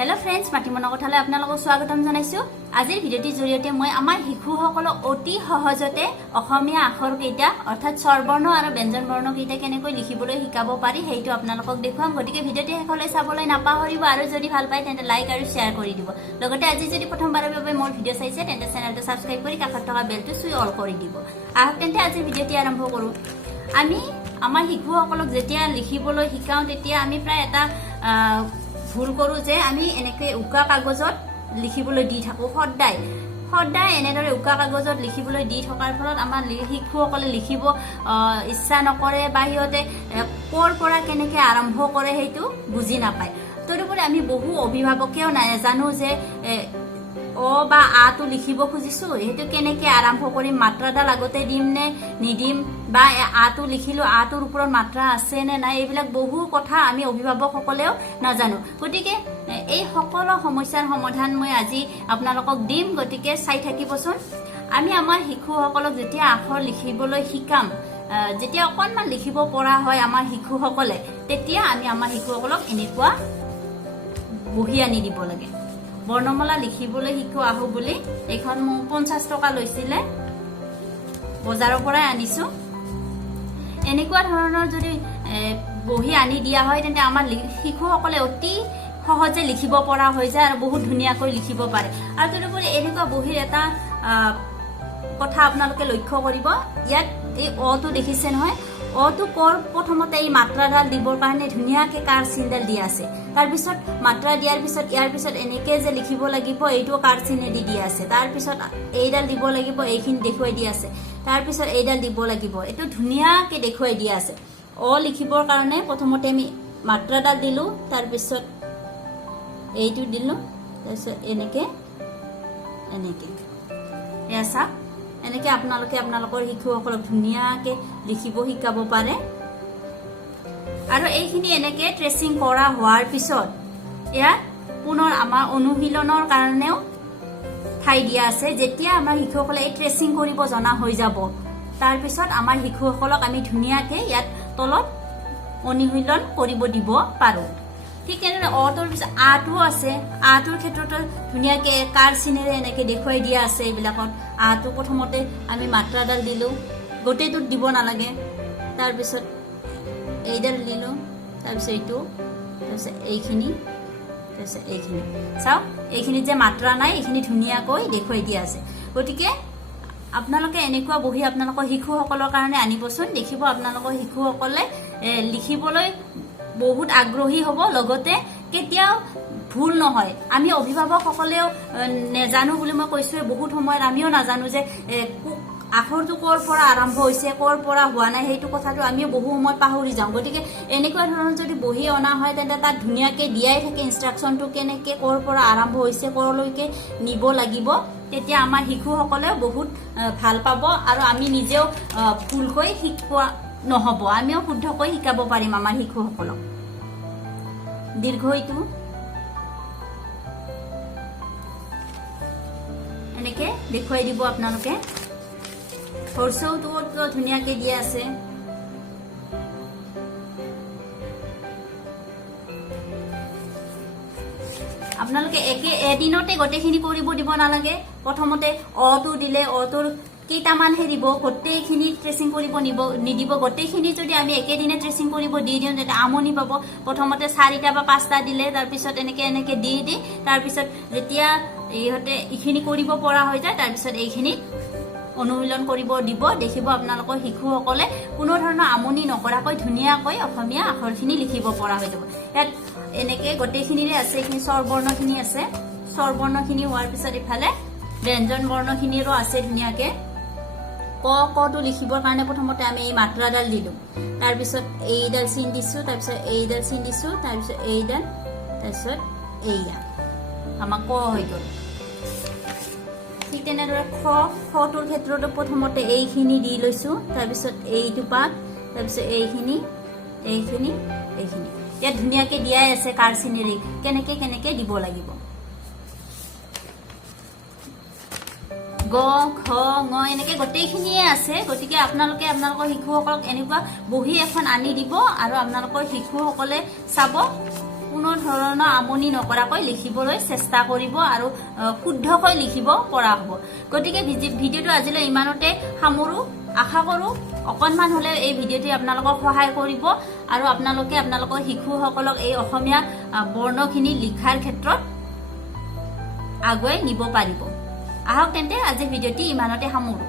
Hello friends माटिमना कथाले आपनालोকক स्वागतम जनाइছো আজিৰ ভিডিওটিৰ জৰিয়তে মই আমাৰ শিশুসকলক অতি সহজতে অসমীয়া আখৰ কেইটা অৰ্থাৎ স্বৰবৰ্ণ আৰু ব্যঞ্জন বৰ্ণ কেইটা কেনেকৈ লিখিবলৈ শিকাব পাৰি হেইটো আপোনালোকক দেখুৱাম গতিকে ভিডিওটি শেষলৈ চাবলৈ নাপাহৰিব আৰু যদি ভাল পায় তেন্তে লাইক আৰু শেয়াৰ কৰি দিব লগতে আজি যদি প্ৰথমবাৰৰ বাবে মোৰ ভিডিও চাইছে তেন্তে চেনেলটো সাবস্ক্ৰাইব কৰি কাষত থকা বেলটো চুই অল কৰি দিব আহক তেন্তে আজিৰ ভিডিওটি আৰম্ভ কৰো আমি আমাৰ শিশুসকলক যেতিয়া লিখিবলৈ শিকাও তেতিয়া আমি প্ৰায় এটা ভুল কৰো যে আমি এনেকৈ উকা কাগজত লিখিবলৈ দি থাকো সদায় এনেদৰে উকা কাগজত লিখিবলৈ দি থকাৰ ফলত আমাৰ শিশুসকলে লিখিব ইচ্ছা নকৰে বা হিয়তে কৰ পৰা কেনেকৈ আৰম্ভ কৰে হেতু বুজি নাপায় তদুপৰি আমি বহু অভিভাৱকেও নাজানো যে অ বা আ তো লিখিব খুজিছো হেতু কেনেকৈ আৰম্ভ কৰিম মাত্ৰাডাল আগতে দিম নে নিদিম বা আ তো লিখিলো আ তোৰ ওপৰত মাত্ৰা আছে নে নাই এইবিলাক বহু কথা আমি অভিভাৱকসকলেও নাজানো গতিকে এই সকলো সমস্যাৰ সমাধান মই আজি আপোনালোকক দিম গতিকে চাই থাকিবচোন আমি আমাৰ শিশুসকলক যেতিয়া আখৰ লিখিবলৈ শিকাম যেতিয়া অকনমান লিখিব পৰা হয় আমাৰ শিশুসকলে তেতিয়া আমি আমাৰ শিশুসকলক এনেকুৱা বহি আনি দিব লাগে বৰ্ণমালা লিখিবলৈ শিকো আহো বুলি এখন মই 50 টকা লৈছিলে বজাৰৰ পৰা আনিছো এনেকুৱা ধৰণৰ যদি বহি আনি দিয়া হয় তেন্তে আমাৰ শিশুসকলে অতি সহজে লিখিব পৰা হৈ যায় আৰু বহুত ধুনীয়াকৈ লিখিব পাৰে আৰু তদুপৰি এনেকুৱা বহিৰ এটা কথা আপোনালোকে লক্ষ্য কৰিব ইয়াত এই অ তো দেখিছে নহয় অ তো কৰ প্ৰথমতে এই মাত্ৰাডাল দিবৰ কাৰণে ধুনীয়াকে কাৰ চিনডাল দিয়া আছে তাৰ পিছত মাত্ৰা দিয়াৰ পিছত ইয়াৰ পিছত এনেকে যে লিখিব লাগিব এইটো কাৰ চিনে দি দিয়া আছে তাৰ পিছত এইডাল দিব লাগিব এইখিনি দেখুৱাই দিয়া আছে তাৰ পিছত এইডাল দিব লাগিব এটো ধুনীয়াকে দেখুৱাই দিয়া আছে অ লিখিবৰ কাৰণে প্ৰথমতে আমি মাত্ৰাডাল দিলো তাৰ পিছত এইটো দিলো তাৰপিছত এনেকে এসা এনেকে আপোনালোকে আপোনালোকৰ শিশুসকলক ধুনীয়াকে লিখিব শিকাব পাৰে আৰু এইখিনি এনেকে ট্ৰেচিং কৰা হোৱাৰ পিছত এয়া পুনৰ আমাৰ অনুশীলনৰ কাৰণেও ঠাই দিয়া আছে যেতিয়া আমাৰ শিশুসকলে এই ট্ৰেচিং কৰিব জনা হৈ যাব তাৰ পিছত আমাৰ শিশুসকলক আমি ধুনীয়াকে ইয়াত তলত অনুশীলন কৰিব দিব পাৰো ঠিক তেনেদৰে অটোৰ পিছত আটো আছে আটোৰ ক্ষেত্ৰত ধুনীয়াকে কাৰ চিনেৰে এনেকে দেখুৱাই দিয়া আছে এইবিলাকত আটো প্ৰথমতে আমি মাত্ৰাডাল দিলো গোটেইটোত দিব নালাগে তাৰ পিছত এইডাল দিলো তাৰ পিছত এইটো তাৰ পিছত এইখিনি চাও এইখিনি যে মাত্ৰা নাই এইখিনি ধুনীয়াকৈ দেখুৱাই দিয়া আছে গতিকে আপোনালোকে এনেকুৱা বহি আপোনালোকৰ শিশুসকলৰ কাৰণে আনিবচোন দেখিব আপোনালোকৰ শিশুসকলে লিখিবলৈ বহুত আগ্ৰহী হ'ব লগতে কেতিয়াও ভুল নহয় আমি অভিভাৱকসকলেও নেজানো বুলি মই কৈছো বহুত সময়ত আমিও নাজানো যে আখৰটো কৰ পৰা আৰম্ভ হৈছে কৰ পৰা হোৱা নাই হেতু কথাটো আমিও বহু সময় পাহৰি যাওঁ গতিকে এনেকুৱা ধৰণৰ যদি বহি অনা হয় তেন্তে তাত ধুনীয়াকে দিয়াই থাকে ইনষ্ট্ৰাকচনটো কেনেকে কৰ পৰা আৰম্ভ হৈছে কৰলৈকে নিব লাগিব তেতিয়া আমাৰ শিশুসকলেও বহুত ভাল পাব আৰু আমি নিজেও ভুলকৈ শিকোৱা নহব আমিও শুদ্ধকৈ শিকাব পাৰিম আমাৰ শিশুসকলক দীৰ্ঘইটো এনেকে দেখুৱাই দিব আপোনালোকে হৰসৌটো ধুনীয়াকে দিয়া আছে আপোনালোকে এদিনতে গোটেইখিনি কৰিব দিব নালাগে প্ৰথমতে অটো দিলে অটোৰ কেইটামান হেৰিব গোটেইখিনি ট্ৰেচিং কৰিব নিদিব গোটেইখিনি যদি আমি একেদিনে ট্ৰেচিং কৰিব দি দিওঁ তেতিয়া আমনি পাব প্ৰথমতে 4টা বা 5টা দিলে তাৰ পিছত এনেকে দি তাৰ পিছত যেতিয়া ইহতে ইখিনি কৰিব পৰা হৈ যায় তাৰ পিছত এইখিনি অনুশীলন কৰিব দিব দেখিব আপোনালোকৰ শিশুসকলে কোনো ধৰণৰ আমনি নকৰাকৈ ধুনীয়াকৈ অসমীয়া আখৰখিনি লিখিব পৰা হৈ যাব ইয়াত এনেকে গোটেইখিনিৰে আছে এইখিনি স্বৰবৰ্ণখিনি আছে স্বৰবৰ্ণখিনি হোৱাৰ পিছত ইফালে ব্যঞ্জন বৰ্ণখিনিৰো আছে ধুনীয়াকে কটো লিখিবৰ কাৰণে প্ৰথমতে আমি এই মাত্ৰাডাল দিলো তাৰ পিছত এইডাল চিন দিছো তাৰ পিছত এইডাল চিন দিছো তাৰ পিছত এইডাল তাৰ পিছত এইডাল আমাৰ ক হৈ গ'ল ঠিক তেনেদৰে খটোৰ ক্ষেত্ৰতো প্ৰথমতে এইখিনি দি লৈছো তাৰ পিছত এইটো পাত তাৰ পিছত এইখিনি ইয়াত ধুনীয়াকে দিয়াই আছে কাৰ চিনেৰে কেনেকে দিব লাগিব গ ঘ ঙ এনেকে গোটেইখিনিয়ে আছে গতিকে আপোনালোকে আপোনালোকৰ শিশুসকলক এনেকুৱা বহি এখন আনি দিব আৰু আপোনালোকৰ শিশুসকলে চাব কোনো ধৰণৰ আমনি নকৰাকৈ লিখিবলৈ চেষ্টা কৰিব আৰু শুদ্ধকৈ লিখিব পৰা হ'ব। গতিকে ভিডিঅ'টো আজিলৈ ইমানতে সামৰো। আশা কৰোঁ অকণমান হ'লেও এই ভিডিঅ'টোৱে আপোনালোকক সহায় কৰিব আৰু আপোনালোকৰ শিশুসকলক এই অসমীয়া বৰ্ণখিনি লিখাৰ ক্ষেত্ৰত আগুৱাই নিব পাৰিব। আহক তেন্তে আজি ভিডিঅ'টি ইমানতে সামৰো।